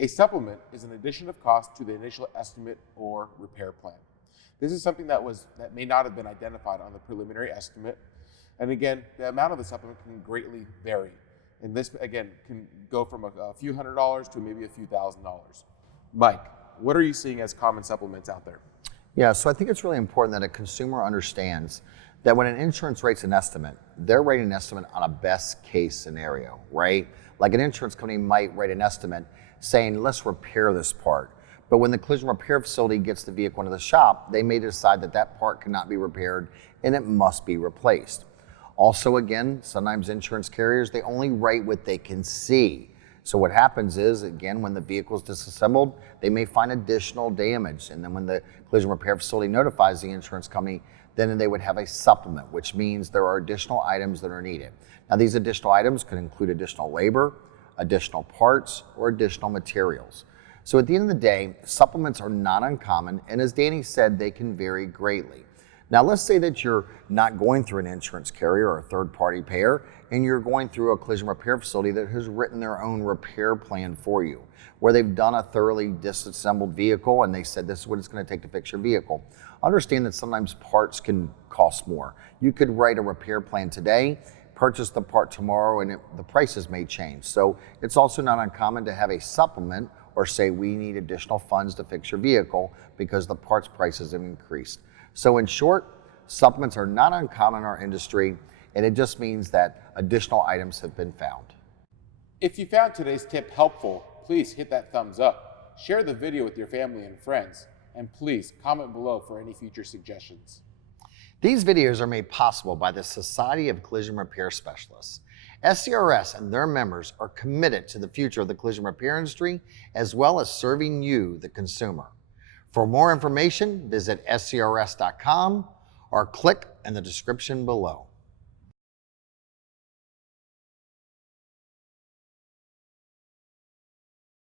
A supplement is an addition of cost to the initial estimate or repair plan. This is something that may not have been identified on the preliminary estimate. And again, the amount of the supplement can greatly vary. And this, again, can go from a few $100s to maybe a few $1,000s. Mike, what are you seeing as common supplements out there? Yeah, so I think it's really important that a consumer understands that when an insurance rates an estimate, they're rating an estimate on a best case scenario, right? Like an insurance company might rate an estimate saying, let's repair this part. But when the collision repair facility gets the vehicle into the shop, they may decide that that part cannot be repaired and it must be replaced. Also, again, sometimes insurance carriers, they only rate what they can see. So what happens is, again, when the vehicle is disassembled, they may find additional damage. And then when the collision repair facility notifies the insurance company, then they would have a supplement, which means there are additional items that are needed. Now, these additional items could include additional labor, additional parts, or additional materials. So at the end of the day, supplements are not uncommon, and as Danny said, they can vary greatly. Now let's say that you're not going through an insurance carrier or a third-party payer, and you're going through a collision repair facility that has written their own repair plan for you, where they've done a thoroughly disassembled vehicle and they said this is what it's going to take to fix your vehicle. Understand that sometimes parts can cost more. You could write a repair plan today, purchase the part tomorrow, and the prices may change. So it's also not uncommon to have a supplement or say we need additional funds to fix your vehicle because the parts prices have increased. So in short, supplements are not uncommon in our industry, and it just means that additional items have been found. If you found today's tip helpful, please hit that thumbs up, share the video with your family and friends, and please comment below for any future suggestions. These videos are made possible by the Society of Collision Repair Specialists. SCRS and their members are committed to the future of the collision repair industry, as well as serving you, the consumer. For more information, visit scrs.com or click in the description below.